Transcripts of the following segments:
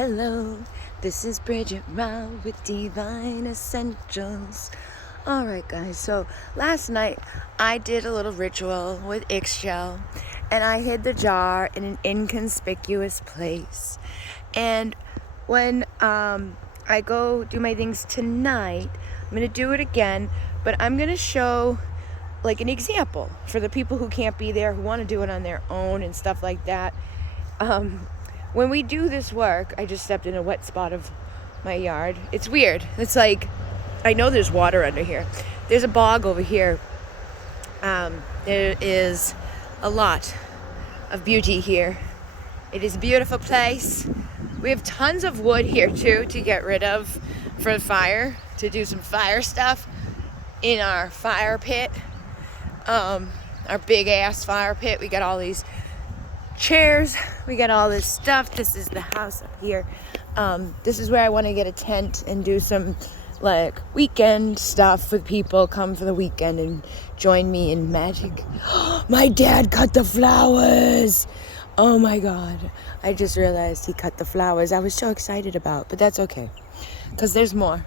Hello, this is Bridget Rao with Divine Essentials. Alright guys, so last night I did a little ritual with Ixchel and I hid the jar in an inconspicuous place. And when I go do my things tonight, I'm going to do it again, but I'm going to show like an example for the people who can't be there, who want to do it on their own and stuff like that. When we do this work, I just stepped in a wet spot of my yard. It's weird. It's like, I know there's water under here. There's a bog over here. There is a lot of beauty here. It is a beautiful place. We have tons of wood here too to get rid of for the fire, to do some fire stuff in our fire pit. Our big ass fire pit. We got all these chairs, we got all this stuff. This is the house up here. This is where I want to get a tent and do some like weekend stuff with people. Come for the weekend and join me in magic. My dad cut the flowers. Oh my god, I just realized he cut the flowers. I was so excited about, but that's okay because there's more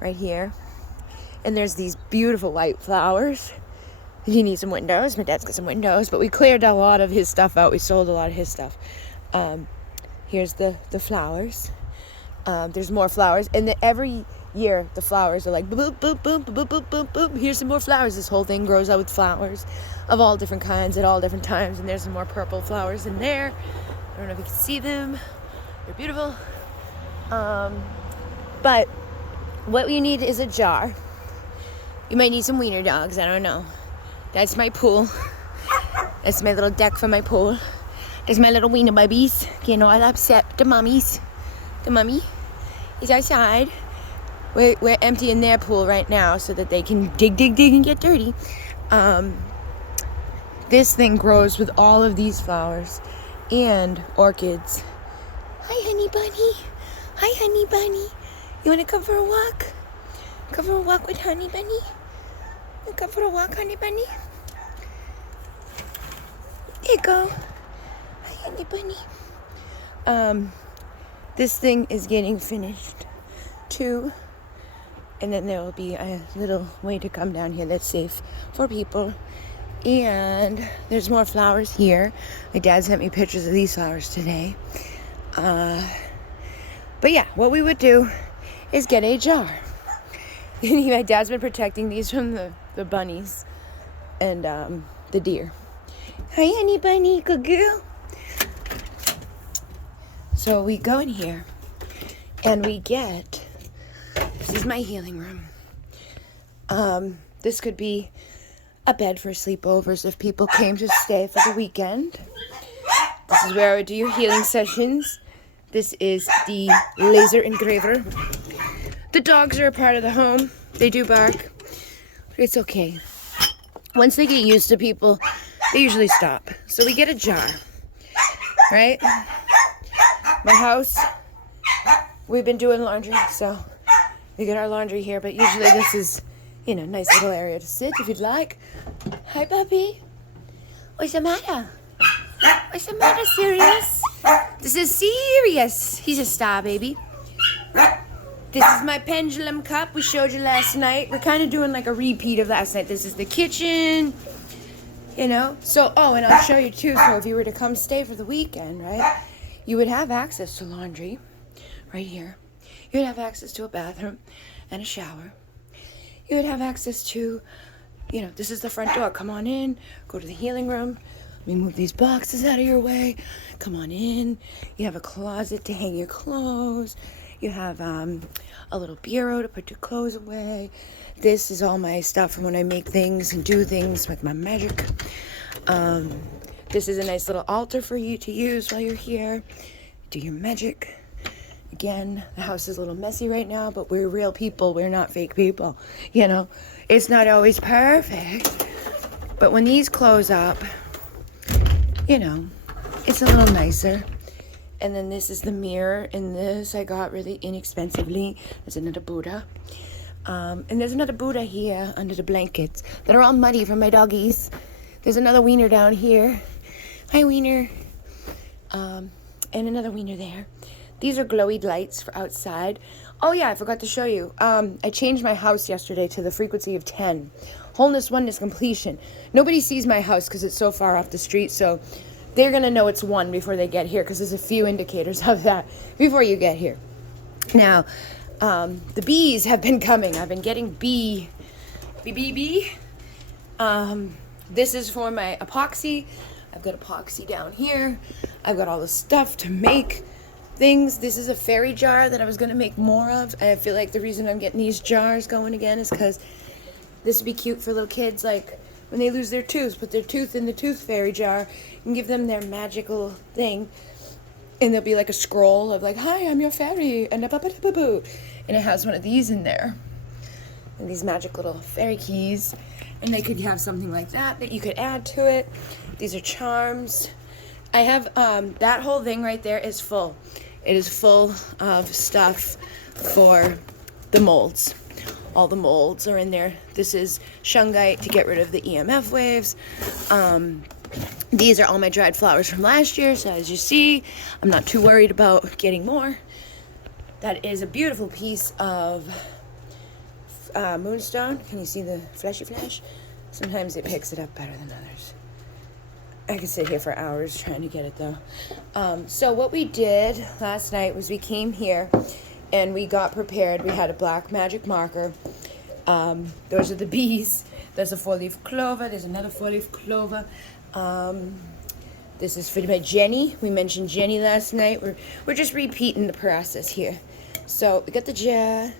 right here, and there's these beautiful white flowers. You need some windows. My dad's got some windows, but we cleared a lot of his stuff out. We sold a lot of his stuff. Here's the flowers. There's more flowers, and every year the flowers are like boop, boop, boop, boop, boop, boop, boop. Here's some more flowers. This whole thing grows out with flowers of all different kinds at all different times, and there's some more purple flowers in there. I don't know if you can see them. They're beautiful. But what you need is a jar. You might need some wiener dogs. I don't know. That's my pool. That's my little deck for my pool. There's my little wiener babies. Getting all upset with the mummies. The mummy is outside. We're emptying their pool right now so that they can dig and get dirty. This thing grows with all of these flowers and orchids. Hi, honey bunny. Hi, honey bunny. You want to come for a walk? Come for a walk with honey bunny? Come for a walk, honey bunny. There you go. Hi, honey bunny. This thing is getting finished too, and then there will be a little way to come down here that's safe for people. And there's more flowers here. My dad sent me pictures of these flowers today. But yeah, what we would do is get a jar. My dad's been protecting these from the bunnies and the deer. Hi, honey bunny, good girl. So we go in here and we get, this is my healing room. This could be a bed for sleepovers if people came to stay for the weekend. This is where I would do your healing sessions. This is the laser engraver. The dogs are a part of the home. They do bark, but it's okay. Once they get used to people, they usually stop. So we get a jar, right? My house, we've been doing laundry, so we get our laundry here, but usually this is, nice little area to sit if you'd like. Hi, puppy. What's the matter? What's the matter, Sirius? This is Sirius. He's a star, baby. This is my pendulum cup we showed you last night. We're kind of doing like a repeat of last night. This is the kitchen, So, and I'll show you too. So if you were to come stay for the weekend, right, you would have access to laundry right here. You would have access to a bathroom and a shower. You would have access to, this is the front door. Come on in, go to the healing room. Let me move these boxes out of your way. Come on in. You have a closet to hang your clothes. You have a little bureau to put your clothes away. This is all my stuff from when I make things and do things with my magic. This is a nice little altar for you to use while you're here. Do your magic. Again, the house is a little messy right now, but we're real people. We're not fake people. It's not always perfect. But when these close up, it's a little nicer. And then this is the mirror, and this I got really inexpensively. There's another Buddha. And there's another Buddha here under the blankets that are all muddy from my doggies. There's another wiener down here. Hi, wiener. And another wiener there. These are glowy lights for outside. Oh yeah, I forgot to show you. I changed my house yesterday to the frequency of 10. Wholeness, oneness, completion. Nobody sees my house because it's so far off the street, so they're going to know it's 1 before they get here, because there's a few indicators of that before you get here. Now, the bees have been coming. I've been getting bee. This is for my epoxy. I've got epoxy down here. I've got all the stuff to make things. This is a fairy jar that I was going to make more of. I feel like the reason I'm getting these jars going again is because this would be cute for little kids, like when they lose their tooth, put their tooth in the tooth fairy jar and give them their magical thing. And there'll be like a scroll of like, hi, I'm your fairy, and and it has one of these in there. And these magic little fairy keys. And they could have something like that you could add to it. These are charms. I have, that whole thing right there is full. It is full of stuff for the molds. All the molds are in there. This is shungite to get rid of the EMF waves. These are all my dried flowers from last year, so as you see, I'm not too worried about getting more. That is a beautiful piece of moonstone. Can you see the flashy flash? Sometimes it picks it up better than others. I could sit here for hours trying to get it though. So what we did last night was we came here and we got prepared. We had a black magic marker. Those are the bees. There's a 4-leaf clover. There's another 4-leaf clover. This is for my Jenny. We mentioned Jenny last night. We're just repeating the process here. So we got the jar.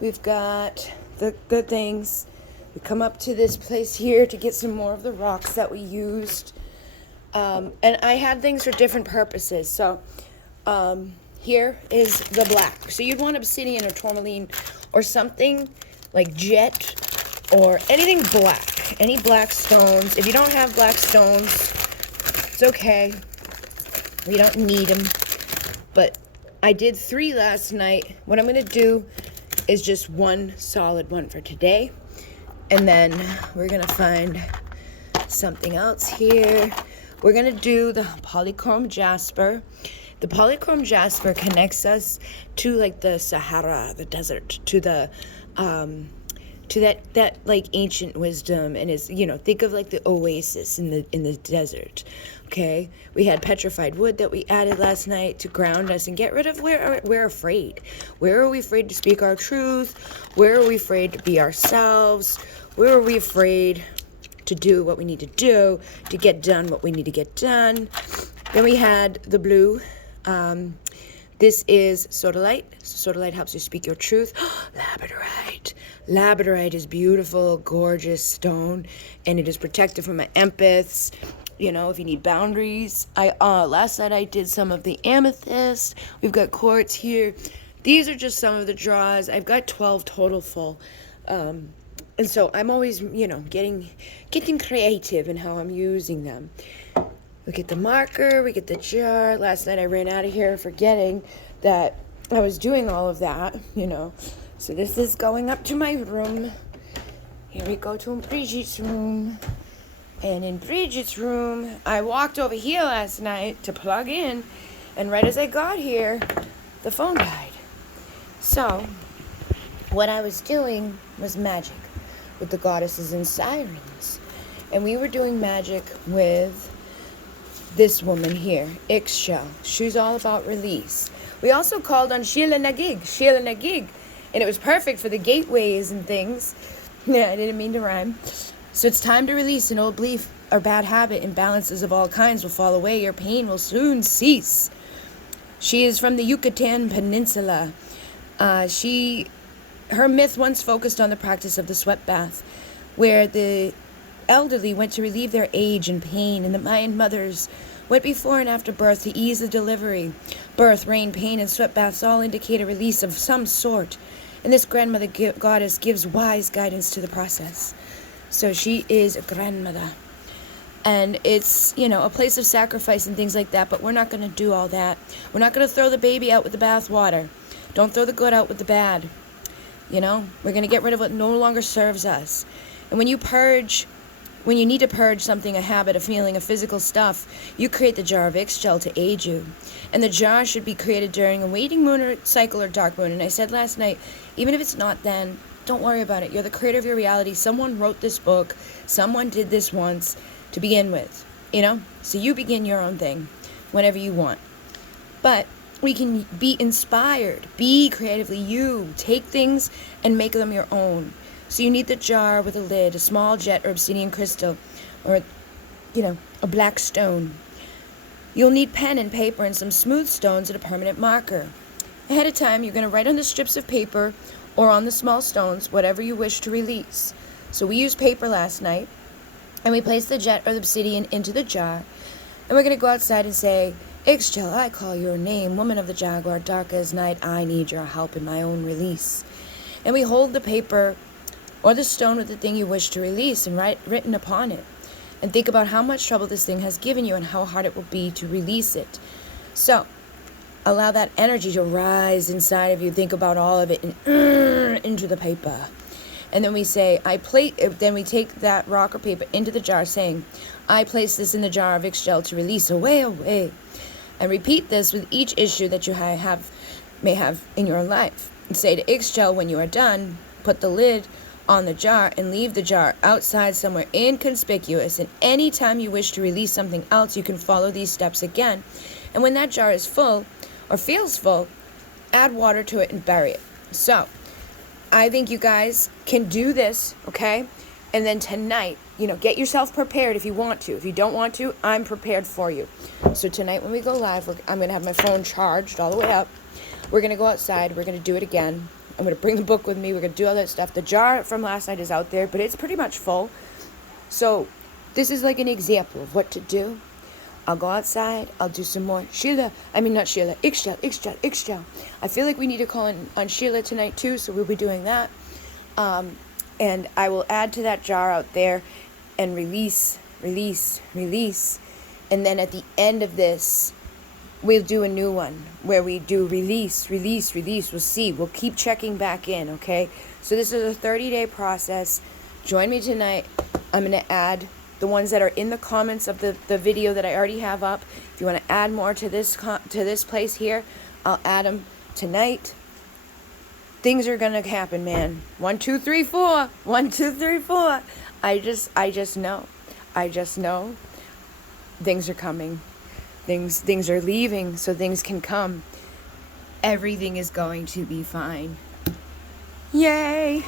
We've got the good things. We come up to this place here to get some more of the rocks that we used. And I had things for different purposes. So here is the black. So you'd want obsidian or tourmaline or something like jet or anything black. Any black stones. If you don't have black stones, it's okay. We don't need them. But I did 3 last night. What I'm going to do is just 1 solid one for today. And then we're going to find something else here. We're going to do the polychrome jasper. The polychrome jasper connects us to like the Sahara, the desert, to the to that like ancient wisdom, and is, you know, think of like the oasis in the desert. Okay, we had petrified wood that we added last night to ground us and get rid of where we're afraid. Where are we afraid to speak our truth? Where are we afraid to be ourselves? Where are we afraid to do what we need to do, to get done what we need to get done? Then we had the blue. This is sodalite. Sodalite helps you speak your truth. Labradorite. Labradorite is beautiful, gorgeous stone, and it is protected from my empaths. You know, if you need boundaries. Last night I did some of the amethyst. We've got quartz here. These are just some of the draws. I've got 12 total full. And so I'm always, you know, getting creative in how I'm using them. We get the marker, we get the jar. Last night I ran out of here forgetting that I was doing all of that, you know. So this is going up to my room. Here we go to Bridget's room. And in Bridget's room, I walked over here last night to plug in. And right as I got here, the phone died. So what I was doing was magic with the goddesses and sirens. And we were doing magic with this woman here, Ixchel. She's all about release. We also called on Chel and and it was perfect for the gateways and things. Yeah, I didn't mean to rhyme. So it's time to release an old belief or bad habit. Imbalances of all kinds will fall away. Your pain will soon cease. She is from the Yucatan Peninsula. Her myth once focused on the practice of the sweat bath, where the elderly went to relieve their age and pain, and the Mayan mothers went before and after birth to ease the delivery. Birth, rain, pain, and sweat baths all indicate a release of some sort, and this grandmother goddess gives wise guidance to the process. So she is a grandmother, and it's, you know, a place of sacrifice and things like that, but we're not going to do all that. We're not going to throw the baby out with the bathwater. Don't throw the good out with the bad. You know, we're going to get rid of what no longer serves us. And when you purge When you need to purge something, a habit, a feeling, a physical stuff, you create the jar of Ixchel to aid you. And the jar should be created during a waning moon or cycle or dark moon. And I said last night, even if it's not then, don't worry about it. You're the creator of your reality. Someone wrote this book. Someone did this once to begin with, you know? So you begin your own thing whenever you want. But we can be inspired. Be creatively you. Take things and make them your own. So you need the jar with a lid, a small jet or obsidian crystal, or, a black stone. You'll need pen and paper and some smooth stones and a permanent marker. Ahead of time, you're going to write on the strips of paper or on the small stones whatever you wish to release. So we used paper last night, and we placed the jet or the obsidian into the jar, and we're going to go outside and say, Ixchel, I call your name, woman of the jaguar, dark as night, I need your help in my own release. And we hold the paper or the stone with the thing you wish to release and written upon it. And think about how much trouble this thing has given you and how hard it will be to release it. So, allow that energy to rise inside of you. Think about all of it and into the paper. And then we say, then we take that rock or paper into the jar saying, I place this in the jar of Ixchel to release away. And repeat this with each issue that you may have in your life. And say to Ixchel, when you are done, put the lid on the jar and leave the jar outside somewhere inconspicuous. And anytime you wish to release something else, you can follow these steps again. And when that jar is full or feels full, add water to it and bury it. So I think you guys can do this, okay? And then tonight, get yourself prepared if you want to. If you don't want to, I'm prepared for you. So tonight when we go live, I'm going to have my phone charged all the way up. We're going to go outside. We're going to do it again. I'm going to bring the book with me. We're going to do all that stuff. The jar from last night is out there, but it's pretty much full. So this is like an example of what to do. I'll go outside. I'll do some more Ixchel. I feel like we need to call on Sheila tonight too, so we'll be doing that. And I will add to that jar out there and release. And then at the end of this, we'll do a new one where we do release. We'll see. We'll keep checking back in, okay? So this is a 30-day process. Join me tonight. I'm going to add the ones that are in the comments of the video that I already have up. If you want to add more to this place here, I'll add them tonight. Things are going to happen, man. 1, 2, 3, 4. 1, 2, 3, 4. I just know. Things are coming. Things are leaving, so things can come. Everything is going to be fine. Yay!